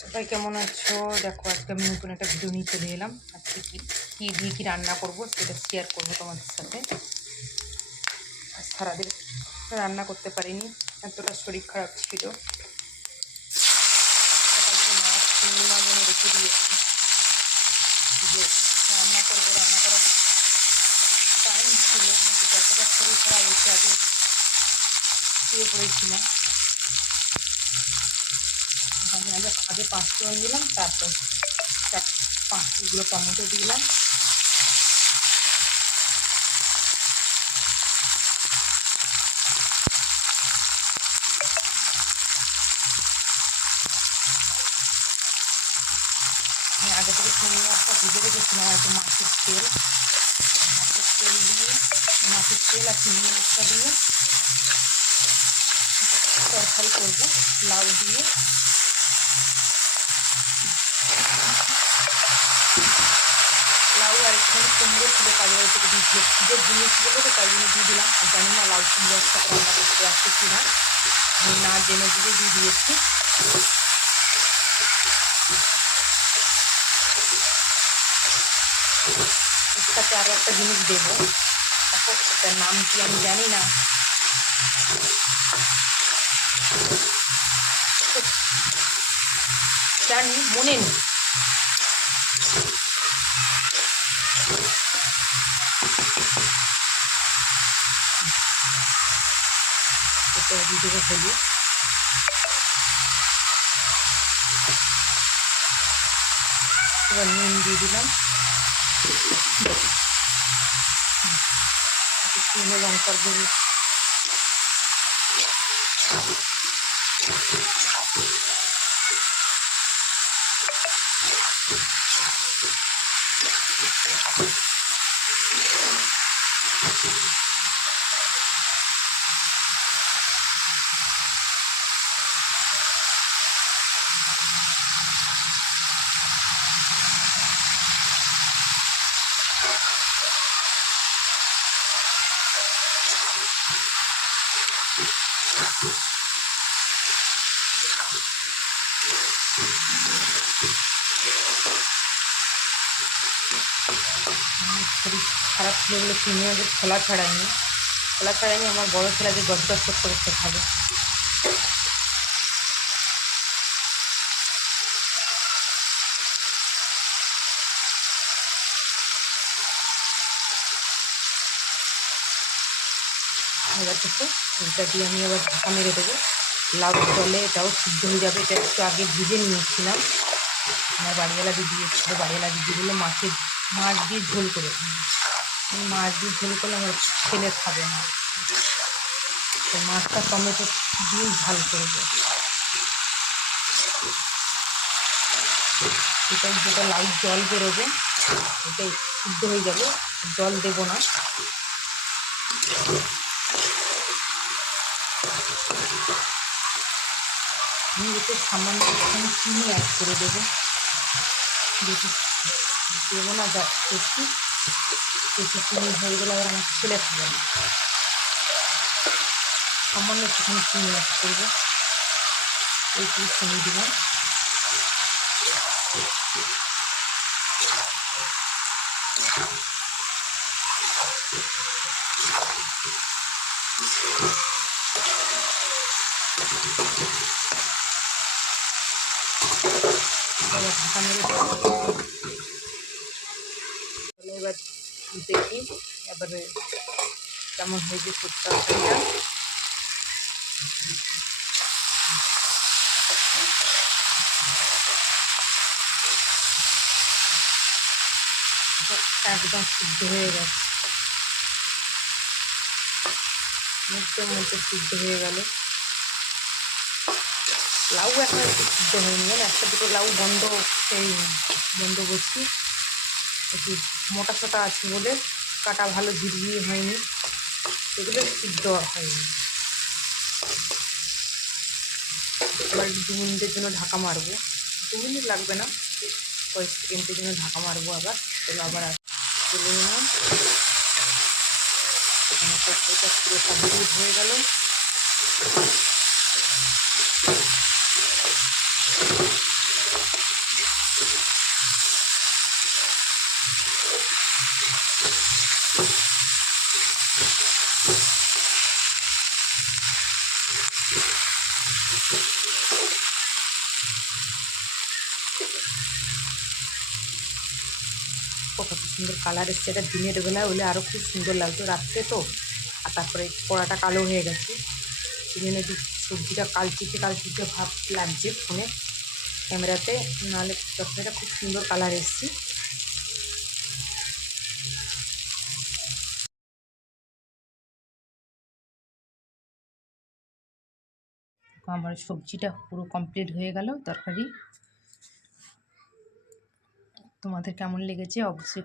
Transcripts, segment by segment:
সবাই কেমন আছো? দেখো আজকে আমি নতুন একটা ভিডিও নিয়ে চলে এলাম। আজকে কি কী দিয়ে কী রান্না করবো সেটা শেয়ার করবো তোমাদের সাথে। আর সারাদিন রান্না করতে পারিনি, এতটা শরীর খারাপ ছিল। সকাল থেকে মাছ চিংড়ি মাছ এনে রেখে দিয়েছি যে রান্না করবো, রান্না করার টাইম ছিল কিন্তু যতটা শরীর খারাপ হয়েছে আগে শুয়ে পড়েছিলাম। আমি আগে 5 ফোড়ন দিলাম, তারপর 5 টমেটো দিলাম। আমি আগে থেকে চিংড়ি মাছটা ভিজে রেখেছিলাম হয়তো মাছের তেল দিয়ে, মাছের তেল আর চিংড়ি মাছটা দিয়ে তরকারি করবো লাউ দিয়ে। লাউ আর একটুখানি কুমড়ো ছিল, কাজের বাড়ি থেকে দিয়েছিল, পুজোর জিনিস বলে তো তাই জন্য দিয়ে দিলাম। আর জানি না লাউ কুমড়ো একসাথে রান্না করতে আসছে কি না, আমি না জেনে বুঝে দিয়ে দিয়েছি। এর সাথে আরও একটা জিনিস দেবো, দেখো সেটার নাম কি আমি জানি না, জানি মনে নেই। এটা দিয়ে দেবো হলুদ, এবার নুন দিয়ে দিলাম, শুকনো লঙ্কার গুঁড়ো, শরীর খারাপ ছিল বলে চিংড়ি মাছের খোলা ছাড়াইনি, আমার বড় ছেলে যে গছ গছ করতে করতে খাবে। এবার থেকে এটা দিয়ে আমি আবার ঢাকা মেরে দেবো, লাউ জলে এটাও সিদ্ধ হয়ে যাবে। এটা একটু আগে ভিজে নিয়েছিলাম, আমার বাড়িওয়ালা দিদি এসেছিলো, বাড়িওয়ালা দিদি বললো মাছ দিয়ে ঝোল করে, মাছ দিয়ে ঝোল করলে আমার ছেলে খাবে না, তো মাছটা টমেটো দিয়ে ঝাল করবো। এটাই যেটা লাউ জল বেরোবে এটাই সিদ্ধ হয়ে যাবে, জল দেবো না। আমি এতে সামান্য একটু চিনি অ্যাড করে দেবো, বেশি দেবো না, বেশি চিনি হয়ে গেলে আবার আমার ছেলে খাবে না। সামান্য একটুখানি চিনি অ্যাড করবো, এইটুকু চিনি দিলাম। ঢাকা মেরে এবার দেখি এবারে কেমন হয়েছে তরকারিটা। একদম সিদ্ধ হয়ে গেছে, মধ্যে সিদ্ধ হয়ে গেল। লাউ এখন একটু সিদ্ধ হয়নি, মানে একটা দুটো লাউ বন্ধ করছি, একটু মোটা সোটা আছে বলে কাটা ভালো ঝিরঝিরি হয়নি, সেগুলো সিদ্ধ হয়নি। এবার 2 মিনিটের জন্য ঢাকা মারবো, 2 মিনিট লাগবে না, কয়েক সেকেন্ডের জন্য ঢাকা মারবো। আবার চলো আবার তুলে নিলাম, তরকারিটা পুরো কমপ্লিট হয়ে গেল। কত সুন্দর কালার এসছে। এটা দিনের বেলায় হলে আরও খুব সুন্দর লাগতো, রাত্রে তো। আর তারপরে কড়াটা কালো হয়ে গেছে, সেই জন্য একটু সবজিটা কালচিটে ভাব লাগছে ফোনে, ক্যামেরাতে। নাহলে তরকারিটা খুব সুন্দর কালার এসছে। আমার সবজিটা পুরো কমপ্লিট হয়ে গেল তরকারি। তোমাদের কেমন লেগেছে অবশ্যই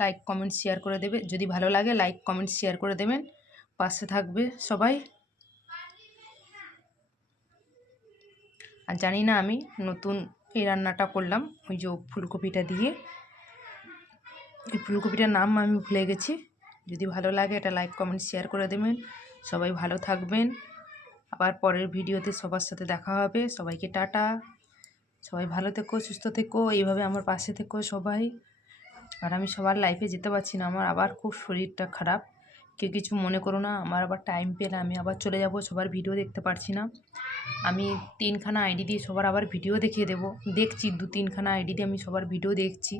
লাইক কমেন্ট শেয়ার করে দেবে। যদি ভালো লাগে লাইক কমেন্ট শেয়ার করে দেবেন, পাশে থাকবে সবাই। আর জানি না আমি নতুন এই রান্নাটা করলাম ওই যে ফুলকপিটা দিয়ে, এই ফুলকপিটার নাম আমি ভুলে গেছি। যদি ভালো লাগে এটা লাইক কমেন্ট শেয়ার করে দেবেন। সবাই ভালো থাকবেন। আবার পরের ভিডিওতে সবার সাথে দেখা হবে। সবাইকে টাটা। সবাই ভালো থেকো, সুস্থ থেকো, এইভাবে আমার পাশে থেকো সবাই। আর আমি সবার লাইফে যেতে পারছি না, আমার আবার খুব শরীরটা খারাপ। কেউ কিছু মনে করো না, আমার আবার টাইম পেলে আমি আবার চলে যাব। সবার ভিডিও দেখতে পারছি না, আমি 3খানা আইডি দিয়ে সবার আবার ভিডিও দেখিয়ে দেবো। দেখছি 2-3খানা আইডি দিয়ে আমি সবার ভিডিও দেখছি।